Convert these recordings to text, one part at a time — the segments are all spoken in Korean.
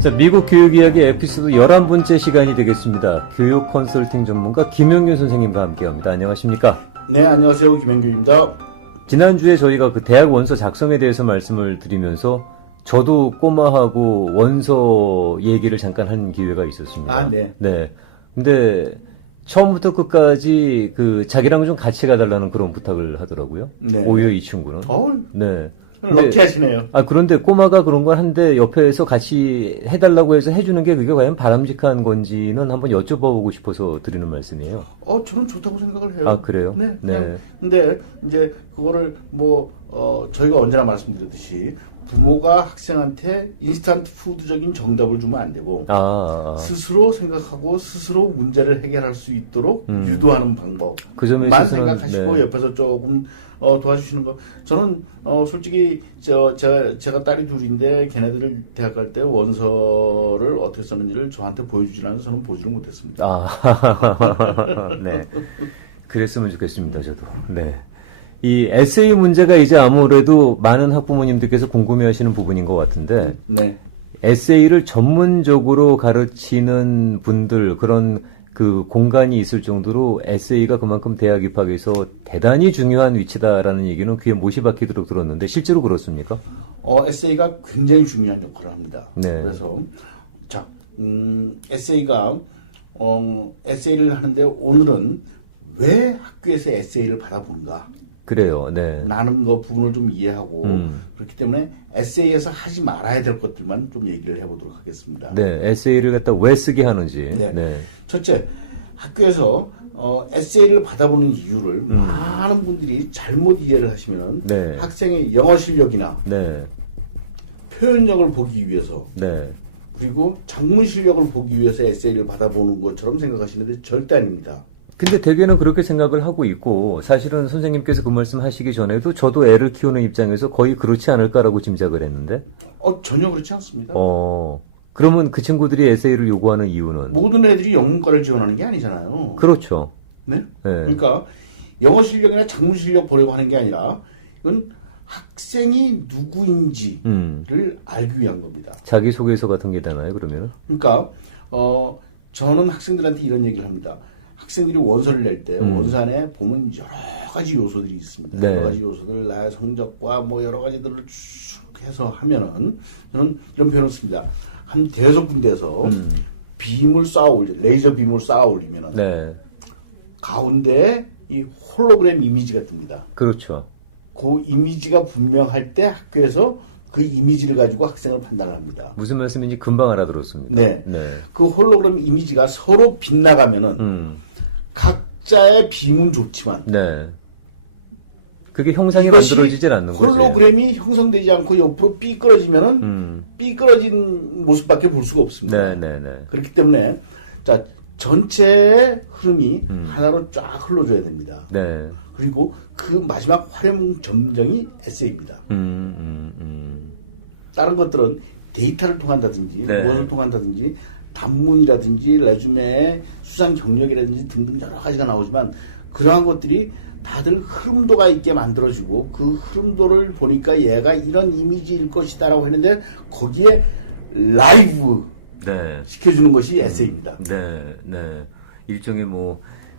자, 미국 교육 이야기 에피소드 11번째 시간이 되겠습니다. 교육 컨설팅 전문가 김영균 선생님과 함께합니다. 안녕하십니까? 네, 안녕하세요. 김영균입니다. 지난주에 저희가 그 대학 원서 작성에 대해서 말씀을 드리면서 저도 꼬마하고 원서 얘기를 잠깐 한 기회가 있었습니다. 아, 네. 네. 근데 처음부터 끝까지 그 자기랑 좀 같이 가달라는 그런 부탁을 하더라고요. 네. 오히려 이 친구는. 네. 럭키하시네요. 그런데 꼬마가 그런 걸 한데 옆에서 같이 해달라고 해서 해주는 게 그게 과연 바람직한 건지는 한번 여쭤보고 싶어서 드리는 말씀이에요. 저는 좋다고 생각을 해요. 아, 그래요? 네. 네. 근데 이제 그거를 저희가 언제나 말씀드렸듯이 부모가 학생한테 인스턴트 푸드적인 정답을 주면 안 되고 스스로 생각하고 스스로 문제를 해결할 수 있도록 유도하는 방법. 그 점에 만 있어서는 생각하시고 네. 옆에서 조금 도와주시는 거. 저는 솔직히 제가 딸이 둘인데 걔네들을 대학 갈 때 원서를 어떻게 썼는지를 저한테 보여주지 않아서 저는 보지를 못했습니다. 네. 그랬으면 좋겠습니다, 저도. 네. 이 에세이 문제가 이제 아무래도 많은 학부모님들께서 궁금해하시는 부분인 것 같은데, 네. 에세이를 전문적으로 가르치는 분들, 그런 그 공간이 있을 정도로 에세이가 그만큼 대학 입학에서 대단히 중요한 위치다라는 얘기는 귀에 못이 박히도록 들었는데, 실제로 그렇습니까? 에세이가 굉장히 중요한 역할을 합니다. 네. 그래서, 에세이가, 에세이를 하는데 오늘은 왜 학교에서 에세이를 받아보는가? 그래요, 네. 라는 거 부분을 좀 이해하고, 그렇기 때문에 에세이에서 하지 말아야 될 것들만 좀 얘기를 해보도록 하겠습니다. 네, 에세이를 갖다 왜 쓰게 하는지. 네. 네. 첫째, 학교에서 에세이를 받아보는 이유를 많은 분들이 잘못 이해를 하시면 네. 학생의 영어 실력이나 네. 표현력을 보기 위해서 네. 그리고 작문 실력을 보기 위해서 에세이를 받아보는 것처럼 생각하시는데 절대 아닙니다. 근데 대개는 그렇게 생각을 하고 있고, 사실은 선생님께서 그 말씀 하시기 전에도 저도 애를 키우는 입장에서 거의 그렇지 않을까라고 짐작을 했는데. 전혀 그렇지 않습니다. 그러면 그 친구들이 에세이를 요구하는 이유는? 모든 애들이 영문과를 지원하는 게 아니잖아요. 그렇죠. 네? 네. 그러니까 영어 실력이나 작문 실력 보려고 하는 게 아니라 이건 학생이 누구인지를 알기 위한 겁니다. 자기소개서 같은 게 되나요, 그러면? 그러니까 저는 학생들한테 이런 얘기를 합니다. 학생들이 원서를 낼 때 원산에 보면 여러 가지 요소들이 있습니다. 네. 여러 가지 요소들, 나의 성적과 뭐 여러 가지들을 쭉 해서 하면은 저는 이런 표현을 씁니다. 한 대여섯 군데에서 빔을 레이저 빔을 쌓아 올리면은 네. 가운데에 이 홀로그램 이미지가 뜹니다. 그렇죠. 그 이미지가 분명할 때 학교에서 그 이미지를 가지고 학생을 판단을 합니다. 무슨 말씀인지 금방 알아들었습니다. 네. 네. 그 홀로그램 이미지가 서로 빗나가면은 각자의 빔은 좋지만 네. 그게 형상이 만들어지질 않는 거죠. 홀로그램이 형성되지 않고 옆으로 삐끄러지면은 삐끄러진 모습밖에 볼 수가 없습니다. 네. 그렇기 때문에 전체의 흐름이 하나로 쫙 흘러줘야 됩니다. 네. 그리고 그 마지막 활용 점정이 에세이입니다. 다른 것들은 데이터를 통한다든지 네. 무엇을 통한다든지 단문이라든지 레주메 수상 경력이라든지 등등 여러 가지가 나오지만 그러한 것들이 다들 흐름도가 있게 만들어주고 그 흐름도를 보니까 얘가 이런 이미지일 것이다라고 했는데 거기에 라이브 네. 시켜주는 것이 에세이입니다. 네. 일종의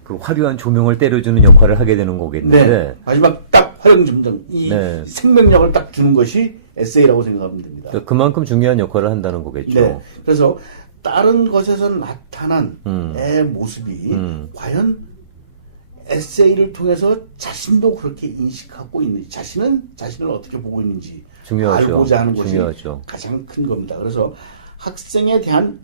그 화려한 조명을 때려주는 역할을 하게 되는 거겠는데. 네. 마지막 딱 활용 점정, 네. 생명력을 딱 주는 것이 에세이라고 생각하면 됩니다. 그만큼 중요한 역할을 한다는 거겠죠. 네. 그래서 다른 것에서 나타난 애 모습이 과연 에세이를 통해서 자신도 그렇게 인식하고 있는지, 자신을 어떻게 보고 있는지 중요하죠. 알고자 하는 것이 중요하죠. 가장 큰 겁니다. 그래서 학생에 대한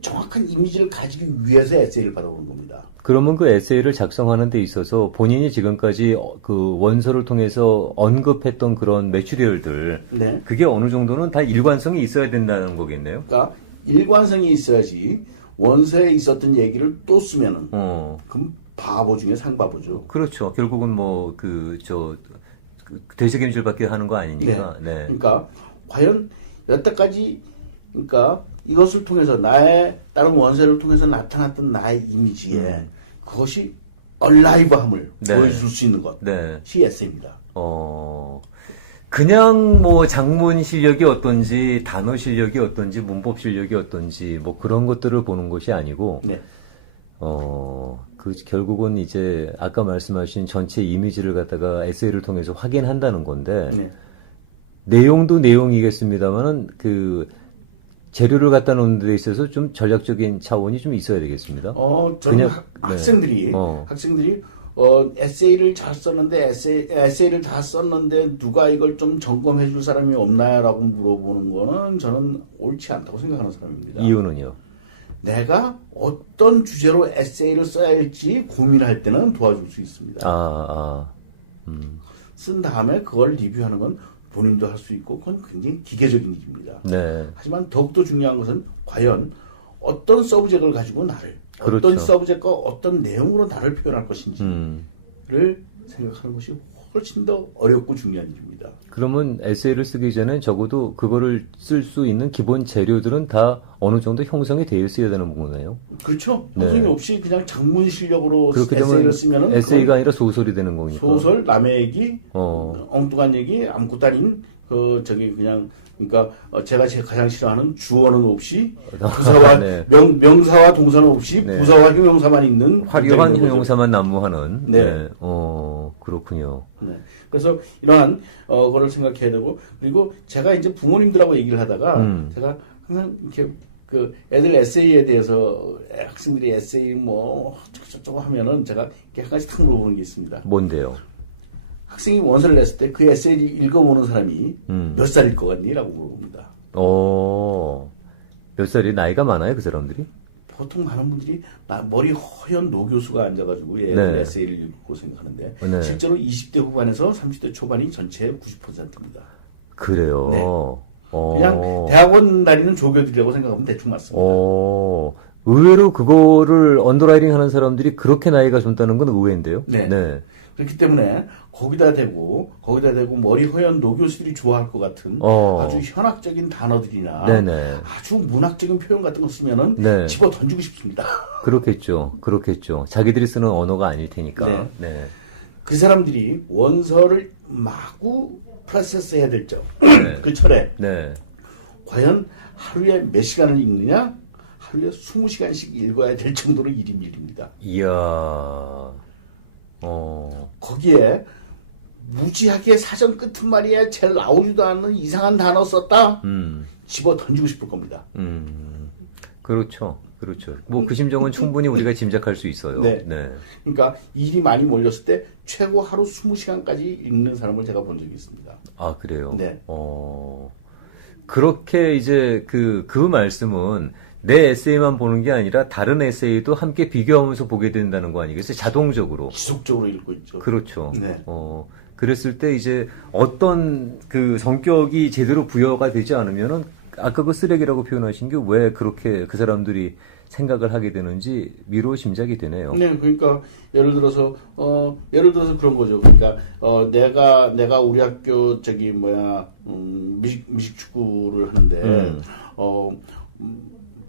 정확한 이미지를 가지기 위해서 에세이를 받아오는 겁니다. 그러면 그 에세이를 작성하는 데 있어서 본인이 지금까지 그 원서를 통해서 언급했던 그런 매추리얼들, 네. 그게 어느 정도는 다 일관성이 있어야 된다는 거겠네요. 그러니까 일관성이 있어야지 원서에 있었던 얘기를 또 쓰면은 그럼 바보 중에 상바보죠. 그렇죠. 결국은 되새김질밖에 하는 거 아니니까. 네. 네. 그러니까 과연 여태까지 이것을 통해서 다른 원서를 통해서 나타났던 나의 이미지에 그것이 얼라이브함을 네. 보여줄 수 있는 것이 네. 에세이입니다. 그냥 뭐 작문 실력이 어떤지, 단어 실력이 어떤지, 문법 실력이 어떤지, 뭐 그런 것들을 보는 것이 아니고, 네. 결국은 이제 아까 말씀하신 전체 이미지를 갖다가 에세이를 통해서 확인한다는 건데, 네. 내용도 내용이겠습니다만은 재료를 갖다 놓는 데 있어서 좀 전략적인 차원이 좀 있어야 되겠습니다. 저는 그냥, 학생들이 에세이를 잘 썼는데 에세이를 다 썼는데 누가 이걸 좀 점검해 줄 사람이 없나요라고 물어보는 거는 저는 옳지 않다고 생각하는 사람입니다. 이유는요? 내가 어떤 주제로 에세이를 써야 할지 고민할 때는 도와줄 수 있습니다. 쓴 다음에 그걸 리뷰하는 건 본인도 할 수 있고 그건 굉장히 기계적인 일입니다. 네. 하지만 더욱더 중요한 것은 과연 어떤 서브젝트를 가지고 나를 그렇죠. 어떤 서브젝트가 어떤 내용으로 나를 표현할 것인지를 생각하는 것이 훨씬 더 어렵고 중요한 일입니다. 그러면 에세이를 쓰기 전에 적어도 그거를 쓸 수 있는 기본 재료들은 다 어느 정도 형성이 되어 있어야 되는 거네요. 그렇죠. 네. 형성이 없이 그냥 장문 실력으로 그렇게 되면 에세이를 쓰면은 에세이가 아니라 소설이 되는 거니까. 소설, 남의 얘기, 엉뚱한 얘기, 아무것도 아닌 그러니까 제가 가장 싫어하는 주어는 없이 부사와 네. 명사와 동사는 없이 네. 부사와 형용사만 있는 화려한 문장인 거죠. 형용사만 난무하는. 네. 그렇군요. 네. 그래서 이러한 거를 생각해야 되고 그리고 제가 이제 부모님들하고 얘기를 하다가 제가 항상 이렇게 애들 에세이에 대해서 학생들이 에세이 뭐 저쩌고 하면은 제가 이렇게 한 가지 탁 물어보는 게 있습니다. 뭔데요? 학생이 원서를 냈을 때 그 에세이를 읽어보는 사람이 몇 살일 것 같니? 라고 물어봅니다. 몇 살이 나이가 많아요, 그 사람들이? 보통 많은 분들이 머리 허연 노교수가 앉아가지고 네. 에세이를 읽고 생각하는데 네. 실제로 20대 후반에서 30대 초반이 전체의 90%입니다. 그래요. 네. 그냥 대학원 다니는 조교들이라고 생각하면 대충 맞습니다. 의외로 그거를 언더라이팅 하는 사람들이 그렇게 나이가 젊다는 건 의외인데요. 네. 네. 그렇기 때문에 거기다 대고 머리 허연 노교수들이 좋아할 것 같은 아주 현학적인 단어들이나 네네. 아주 문학적인 표현 같은 거 쓰면은 네. 집어 던지고 싶습니다. 그렇겠죠. 자기들이 쓰는 언어가 아닐 테니까. 네. 네. 그 사람들이 원서를 마구 프로세스 해야 될 점. 네. 그 철에 네. 과연 하루에 몇 시간을 읽느냐? 하루에 20시간씩 읽어야 될 정도로 일이 밀립니다. 이야. 거기에 무지하게 사전 끝말이에 제일 나오지도 않는 이상한 단어 썼다? 집어 던지고 싶을 겁니다. 그렇죠. 뭐 그 심정은 충분히 우리가 짐작할 수 있어요. 네. 네. 그러니까 일이 많이 몰렸을 때 최고 하루 20시간까지 읽는 사람을 제가 본 적이 있습니다. 아, 그래요? 네. 그렇게 이제 그 말씀은 내 에세이만 보는 게 아니라 다른 에세이도 함께 비교하면서 보게 된다는 거 아니겠어요? 자동적으로. 지속적으로 읽고 있죠. 그렇죠. 네. 그랬을 때 이제 어떤 그 성격이 제대로 부여가 되지 않으면은 아까 그 쓰레기라고 표현하신 게 왜 그렇게 그 사람들이 생각을 하게 되는지 미로 짐작이 되네요. 네, 그러니까 예를 들어서 그런 거죠. 그러니까 내가 우리 학교 미식 축구를 하는데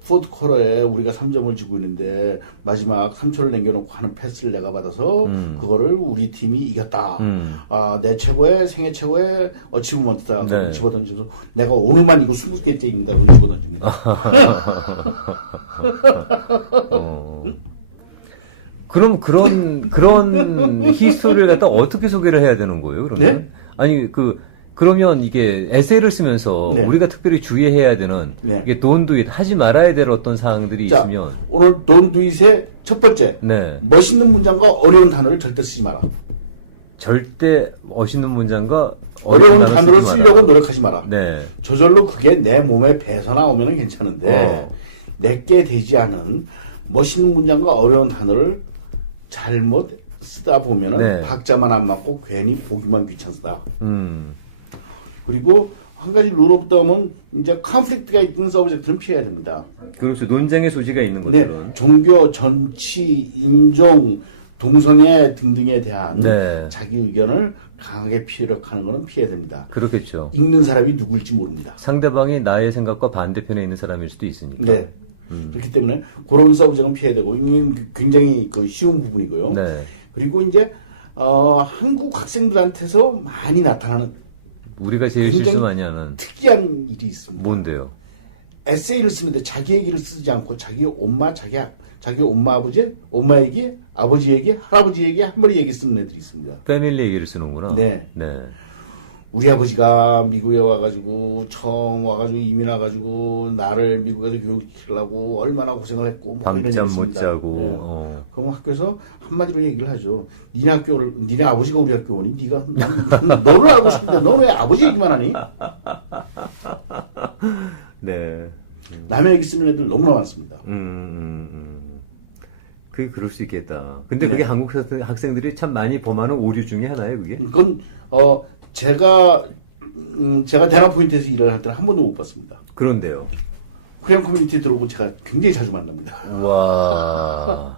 포드 쿼터에 우리가 3점을 지고 있는데 마지막 3초를 남겨놓고 하는 패스를 내가 받아서 그거를 우리 팀이 이겼다. 생애 최고의 어치브먼트다. 네. 집어던져서 내가 오늘만 이거 20개째 읽는다고 집어던집니다. 그럼 그런 히스토리를 갖다 어떻게 소개를 해야 되는 거예요? 그러면 네? 아니 그러면 이게 에세이를 쓰면서 네. 우리가 특별히 주의해야 되는 네. 이게 don't do it 하지 말아야 될 어떤 사항들이 자, 있으면 오늘 Don't Do It의 첫 번째 네. 멋있는 문장과 어려운 단어를 절대 쓰지 마라. 절대 멋있는 문장과 어려운 단어 단어를 쓰지 마라. 쓰려고 노력하지 마라. 네. 저절로 그게 내 몸에 배서 나오면 괜찮은데 내게 되지 않은 멋있는 문장과 어려운 단어를 잘못 쓰다 보면은 네. 박자만 안 맞고 괜히 보기만 귀찮다. 그리고 한 가지 룰 오브 덤은 이제 컨플릭트가 있는 서브젝트는 피해야 됩니다. 그렇죠. 논쟁의 소지가 있는 네, 것들은. 종교, 정치, 인종, 동성애 등등에 대한 네. 자기 의견을 강하게 피력하는 것은 피해야 됩니다. 그렇겠죠. 읽는 사람이 누구일지 모릅니다. 상대방이 나의 생각과 반대편에 있는 사람일 수도 있으니까. 네. 그렇기 때문에 그런 서브젝트는 피해야 되고 이건 굉장히 쉬운 부분이고요. 네. 그리고 이제 한국 학생들한테서 많이 나타나는 우리가 제일 굉장히 실수 많이 하는 특이한 일이 있습니다. 뭔데요? 에세이를 쓰는데 자기 얘기를 쓰지 않고 자기 엄마, 자기 엄마 아버지, 엄마 얘기, 아버지 얘기, 할아버지 얘기 한 번에 얘기 쓰는 애들이 있습니다. 패밀리 얘기를 쓰는구나. 네. 네. 우리 아버지가 미국에 와가지고 처음 와가지고 이민 와가지고 나를 미국에서 교육시키려고 얼마나 고생을 했고 뭐 이런 밤잠 얘기 못 있습니다. 자고. 네. 그럼 학교에서 한마디로 얘기를 하죠. 니네 아버지가 우리 학교 오니 네가 너를 알고 싶은데 너는 왜 아버지 얘기만 하니? 네. 남의 얘기 쓰는 애들 너무나 많습니다. 그게 그럴 수 있겠다. 근데 네. 그게 한국 학생들이 참 많이 범하는 오류 중에 하나예요, 그게? 그건 제가 대학 포인트에서 일을 할 때는 한 번도 못 봤습니다. 그런데요. 코리안 커뮤니티에 들어오고 제가 굉장히 자주 만납니다. 와.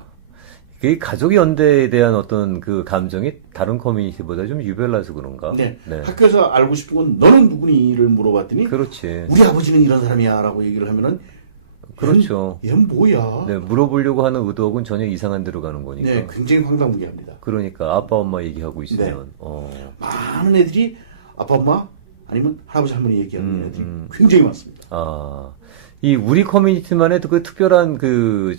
그 가족 연대에 대한 어떤 그 감정이 다른 커뮤니티보다 좀 유별나서 그런가? 네. 학교에서 알고 싶은 건 너는 누구니를 물어봤더니 그렇지. 우리 아버지는 이런 사람이야라고 얘기를 하면은 그렇죠. 얘는 뭐야? 네, 물어보려고 하는 의도하고는 전혀 이상한 데로 가는 거니까. 네, 굉장히 황당무계합니다. 그러니까 아빠 엄마 얘기하고 있으면 네. 많은 애들이 아빠 엄마 아니면 할아버지 할머니 얘기하는 애들이 굉장히 많습니다. 아, 이 우리 커뮤니티만의 그 특별한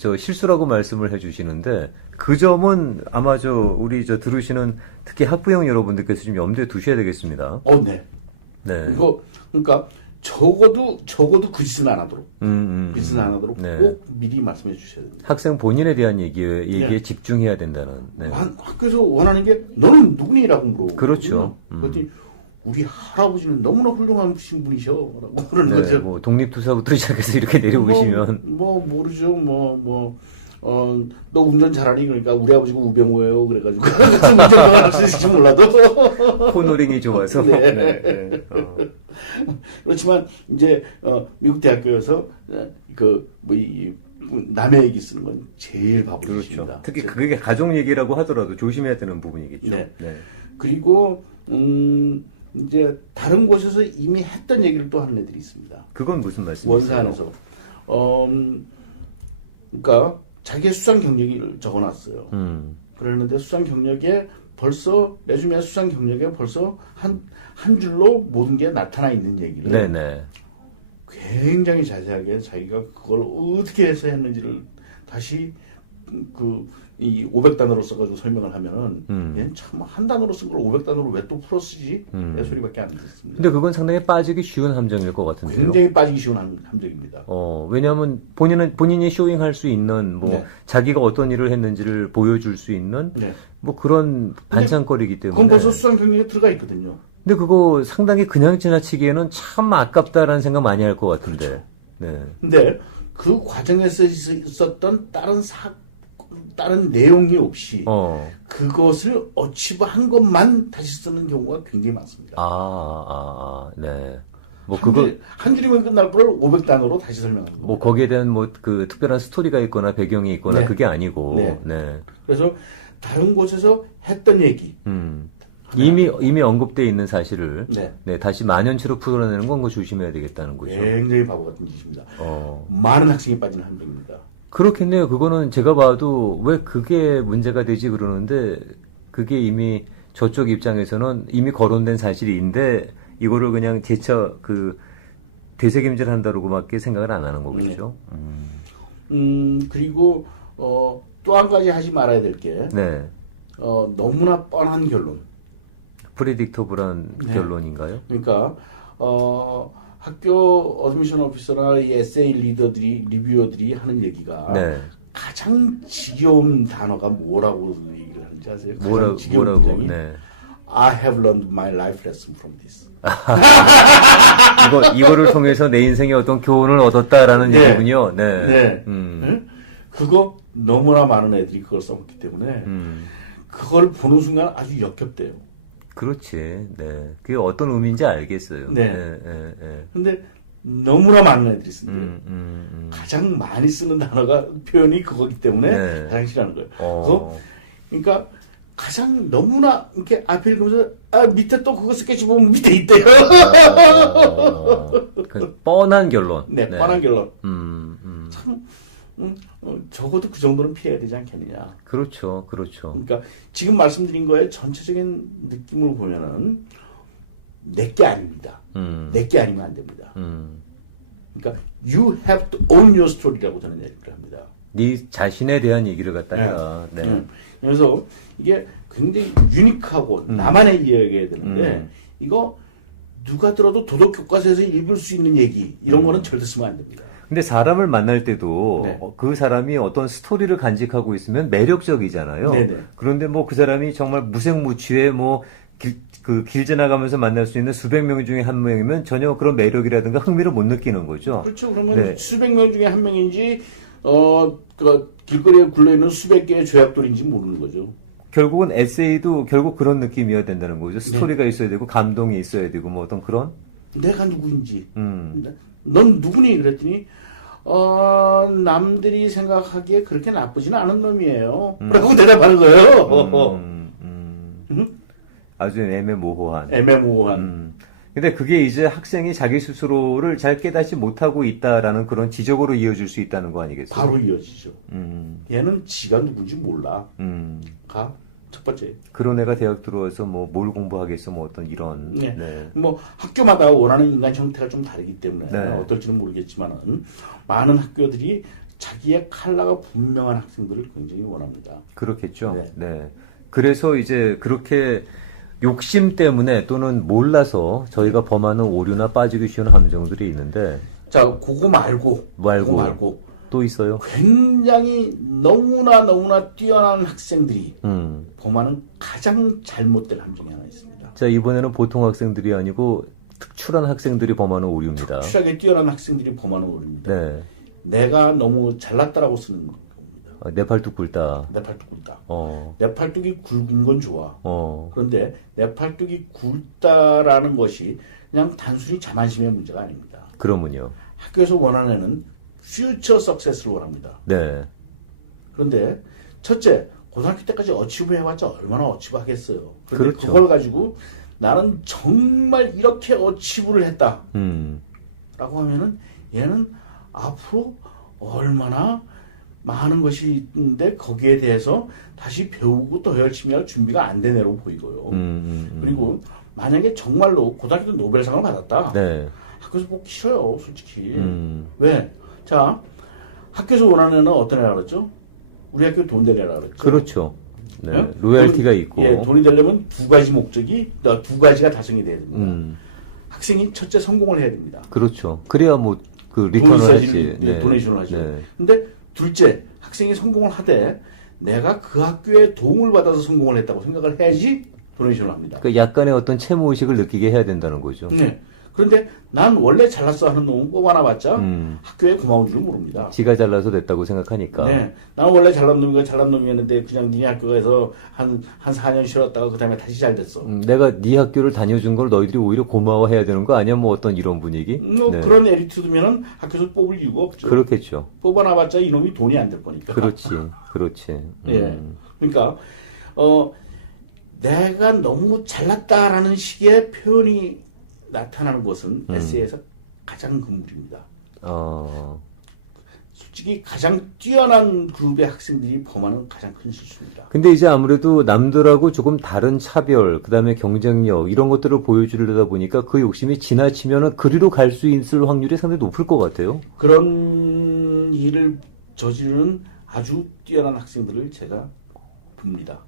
저 실수라고 말씀을 해주시는데 그 점은 아마 우리 들으시는 특히 학부형 여러분들께서 좀 염두에 두셔야 되겠습니다. 네. 네. 이거 그러니까 적어도 그 짓은 안 하도록 그 짓은 안 하도록 네. 꼭 미리 말씀해 주셔야 됩니다. 학생 본인에 대한 얘기에 네. 집중해야 된다는. 네. 학교에서 원하는 게 너는 누구니라고 물어보고 그렇죠. 그랬더니 우리 할아버지는 너무나 훌륭하신 분이셔라고 그러는 네, 거죠. 뭐 독립투사부터 시작해서 이렇게 내려오시면 모르죠. 너 운전 잘하니? 그러니까 우리 아버지가 우병우예요. 그래가지고 운전을 할 수 있을지 몰라도 코너링이 좋아서. 네. 네. 그렇지만 이제 미국 대학교에서 이 남의 얘기 쓰는 건 제일 바보입니다. 그렇죠. 특히 그게 가족 얘기라고 하더라도 조심해야 되는 부분이겠죠. 네. 네. 그리고 이제 다른 곳에서 이미 했던 얘기를 또 하는 애들이 있습니다. 그건 무슨 말씀이세요? 원산에서 그러니까 자기의 수상 경력을 적어놨어요. 그러는데 수상 경력에 벌써 레주메 수상 경력에 벌써 한 줄로 모든 게 나타나 있는 얘기를 네네. 굉장히 자세하게 자기가 그걸 어떻게 해서 했는지를 다시 이 500단어로 써가지고 설명을 하면은 얘는 참 한 단어로 쓴 걸 500단어로 왜 또 풀어 쓰지? 내 소리밖에 안 듣습니다. 근데 그건 상당히 빠지기 쉬운 함정일 것 같은데요. 굉장히 빠지기 쉬운 함정입니다. 왜냐하면 본인이 쇼잉할 수 있는 네. 자기가 어떤 일을 했는지를 보여줄 수 있는 네. 그런 반찬거리이기 때문에. 그건 벌써 수상 경력에 들어가 있거든요. 근데 그거 상당히 그냥 지나치기에는 참 아깝다라는 생각 많이 할 것 같은데. 그렇죠. 네. 근데 그 과정에서 있었던 다른 내용이 없이 그것을 어치브한 것만 다시 쓰는 경우가 굉장히 많습니다. 네. 한 줄이면 끝날 걸 500단어로 다시 설명하는 거예요. 거기에 대한 그 특별한 스토리가 있거나 배경이 있거나 네. 그게 아니고. 네. 네. 그래서 다른 곳에서 했던 얘기. 이미 언급되어 있는 사실을 네. 다시 만연치로 풀어내는 건 그거 조심해야 되겠다는 거죠. 굉장히 바보 같은 짓입니다. 많은 학생이 빠지는 함정입니다. 그렇겠네요. 그거는 제가 봐도 왜 그게 문제가 되지 그러는데 그게 이미 저쪽 입장에서는 이미 거론된 사실인데 이거를 그냥 되새김질 한다고밖에 생각을 안 하는 거겠죠. 그리고 또 한 가지 하지 말아야 될 게 네. 너무나 뻔한 결론. 프리딕터블한 네. 결론인가요? 그러니까 학교 어드미션 오피서나 이 에세이 리뷰어들이 하는 얘기가 네. 가장 지겨운 단어가 뭐라고 얘기를 하는지 아세요? 뭐라고? 문장이 네. I have learned my life lesson from this. 이거를 통해서 내 인생의 어떤 교훈을 얻었다라는 네. 얘기군요. 네. 네. 네? 그거 너무나 많은 애들이 그걸 써먹기 때문에 그걸 보는 순간 아주 역겹대요. 그렇지. 네. 그게 어떤 의미인지 알겠어요. 네. 네. 근데 너무나 많은 애들이 쓴대요. 가장 많이 쓰는 단어가 표현이 그거기 때문에 네. 가장 싫어하는 거예요. 그러니까 가장 너무나 이렇게 앞에 읽으면서 밑에 또 그거 스케치 보면 밑에 있대요. 그 뻔한 결론. 네, 뻔한 결론. 참 적어도 그 정도는 피해야 되지 않겠느냐. 그렇죠. 그러니까 지금 말씀드린 거에 전체적인 느낌을 보면은 내게 아닙니다. 내게 아니면 안 됩니다. 음. 그러니까 you have to own your story라고 저는 얘기를 합니다. 네 자신에 대한 얘기를 갖다가 네. 그래서 이게 굉장히 유니크하고 나만의 이야기가 되는데 이거 누가 들어도 도덕 교과서에서 읽을 수 있는 얘기 이런 거는 절대 쓰면 안 됩니다. 근데 사람을 만날 때도 네. 그 사람이 어떤 스토리를 간직하고 있으면 매력적이잖아요. 네네. 그런데 뭐 그 사람이 정말 무색무취해 뭐 길 지나가면서 만날 수 있는 수백 명 중에 한 명이면 전혀 그런 매력이라든가 흥미를 못 느끼는 거죠. 그렇죠. 그러면 네. 수백 명 중에 한 명인지 그 길거리에 굴러있는 수백 개의 죄악돌인지 모르는 거죠. 결국은 에세이도 결국 그런 느낌이어야 된다는 거죠. 스토리가 있어야 되고 감동이 있어야 되고 뭐 어떤 그런. 내가 누구인지. 넌 누구니? 그랬더니 남들이 생각하기에 그렇게 나쁘지는 않은 놈이에요. 라고 대답하는 거예요. 아주 애매모호한. 애매모호한. 근데 그게 이제 학생이 자기 스스로를 잘 깨닫지 못하고 있다라는 그런 지적으로 이어질 수 있다는 거 아니겠어요? 바로 이어지죠. 얘는 지가 누군지 몰라. 가. 첫 번째. 그런 애가 대학 들어와서 뭐 뭘 공부하겠어 뭐 어떤 이런. 네. 네. 뭐 학교마다 원하는 인간 형태가 좀 다르기 때문에 네. 어떨지는 모르겠지만은 많은 학교들이 자기의 컬러가 분명한 학생들을 굉장히 원합니다. 그렇겠죠. 네. 네. 그래서 이제 그렇게 욕심 때문에 또는 몰라서 저희가 범하는 오류나 빠지기 쉬운 함정들이 있는데. 자, 그거 말고 또 있어요? 굉장히 너무나 뛰어난 학생들이 범하는 가장 잘못된 함정이 하나 있습니다. 자, 이번에는 보통 학생들이 아니고 특출한 학생들이 범하는 오류입니다. 특출하게 뛰어난 학생들이 범하는 오류입니다. 네. 내가 너무 잘났다라고 쓰는 겁니다. 내 팔뚝 굵다. 내 팔뚝 굵다. 어. 내 팔뚝이 굵은 건 좋아. 어. 그런데 내 팔뚝이 굵다라는 것이 그냥 단순히 자만심의 문제가 아닙니다. 그러면요. 학교에서 원하는 애는 퓨처 석세스를 원합니다. 네. 그런데 첫째, 고등학교 때까지 어치브 해봤자 얼마나 어치브 하겠어요. 그런데 그렇죠. 그걸 가지고 나는 정말 이렇게 어치브를 했다. 라고 하면은 얘는 앞으로 얼마나 많은 것이 있는데 거기에 대해서 다시 배우고 더 열심히 할 준비가 안 된 애로 보이고요. 그리고 만약에 정말로 고등학교 노벨상을 받았다. 네. 학교에서 보기 싫어요, 솔직히. 왜? 자, 학교에서 원하는 애는 어떤 애라 그랬죠? 우리 학교 돈 될 애라 그랬죠? 그렇죠. 네. 네? 로열티가 있고. 예, 돈이 되려면 두 가지 목적이, 두 가지가 달성이 돼야 됩니다. 학생이 첫째 성공을 해야 됩니다. 그렇죠. 그래야 뭐, 그, 리턴을 하지. 네, 도네이션을 하죠. 네. 근데 둘째, 학생이 성공을 하되 내가 그 학교에 도움을 받아서 성공을 했다고 생각을 해야지 도네이션을 합니다. 그러니까 약간의 어떤 채무의식을 느끼게 해야 된다는 거죠. 네. 그런데 난 원래 잘났어 하는 놈은 뽑아놔봤자 학교에 고마운 줄은 모릅니다. 지가 잘나서 됐다고 생각하니까. 네. 나는 원래 잘난 놈이었는데 그냥 니네 학교에서 한 4년 쉬었다가 그 다음에 다시 잘 됐어. 내가 네 학교를 다녀준 걸 너희들이 오히려 고마워해야 되는 거 아니야? 뭐 어떤 이런 분위기? 뭐 네. 그런 에리투드면은 학교에서 뽑을 이유가 없죠. 그렇겠죠. 뽑아놔봤자 이놈이 돈이 안 될 거니까. 그렇지. 예. 그러니까 내가 너무 잘났다라는 식의 표현이 나타나는 것은 에세이에서 가장 금물입니다. 솔직히 가장 뛰어난 그룹의 학생들이 범하는 가장 큰 실수입니다. 근데 이제 아무래도 남들하고 조금 다른 차별, 그 다음에 경쟁력, 이런 것들을 보여주려다 보니까 그 욕심이 지나치면은 그리로 갈 수 있을 확률이 상당히 높을 것 같아요. 그런 일을 저지르는 아주 뛰어난 학생들을 제가 봅니다.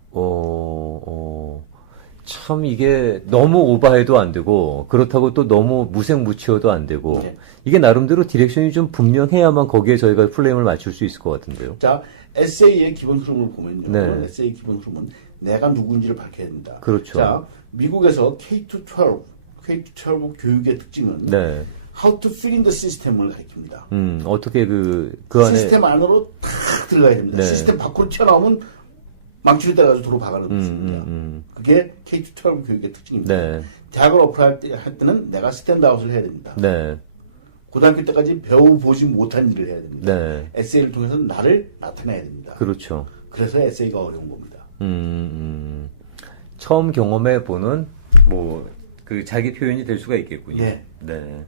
참 이게 너무 오버해도 안 되고 그렇다고 또 너무 무색무취해도 안 되고 네. 이게 나름대로 디렉션이 좀 분명해야만 거기에 저희가 플레임을 맞출 수 있을 것 같은데요. 자, 에세이의 기본 흐름을 보면요. 네. 에세이 기본 흐름은 내가 누구인지를 밝혀야 됩니다. 그렇죠. 자, 미국에서 K-12 교육의 특징은 네. How to fit in the system을 가르칩니다. 어떻게 그 안에 시스템 안으로 탁 들어가야 됩니다. 네. 시스템 밖으로 튀어나오면 망치를 따라가지고 도로 박아놓을 수 있습니다. 그게 K-12 교육의 특징입니다. 네. 대학을 어플할 때는 내가 스탠드아웃을 해야 됩니다. 네. 고등학교 때까지 배워보지 못한 일을 해야 됩니다. 네. 에세이를 통해서 나를 나타내야 됩니다. 그렇죠. 그래서 에세이가 어려운 겁니다. 처음 경험해 보는 뭐 그 자기 표현이 될 수가 있겠군요. 네. 네.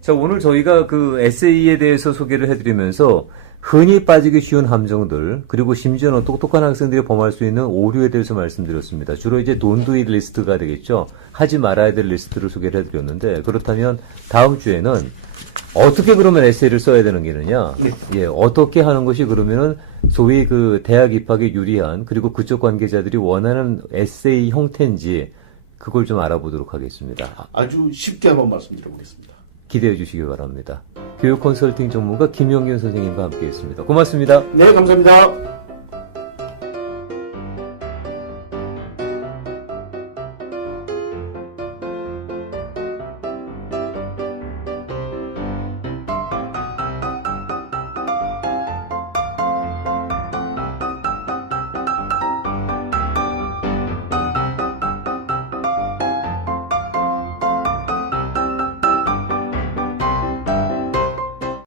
자, 오늘 저희가 그 에세이에 대해서 소개를 해드리면서 흔히 빠지기 쉬운 함정들, 그리고 심지어는 똑똑한 학생들이 범할 수 있는 오류에 대해서 말씀드렸습니다. 주로 이제 don't do it 리스트가 되겠죠. 하지 말아야 될 리스트를 소개를 해드렸는데, 그렇다면 다음 주에는 어떻게 그러면 에세이를 써야 되는 게느냐? 예, 어떻게 하는 것이 그러면은 소위 그 대학 입학에 유리한, 그리고 그쪽 관계자들이 원하는 에세이 형태인지, 그걸 좀 알아보도록 하겠습니다. 아주 쉽게 한번 말씀드려보겠습니다. 기대해 주시기 바랍니다. 교육 컨설팅 전문가 김용균 선생님과 함께했습니다. 고맙습니다. 네, 감사합니다.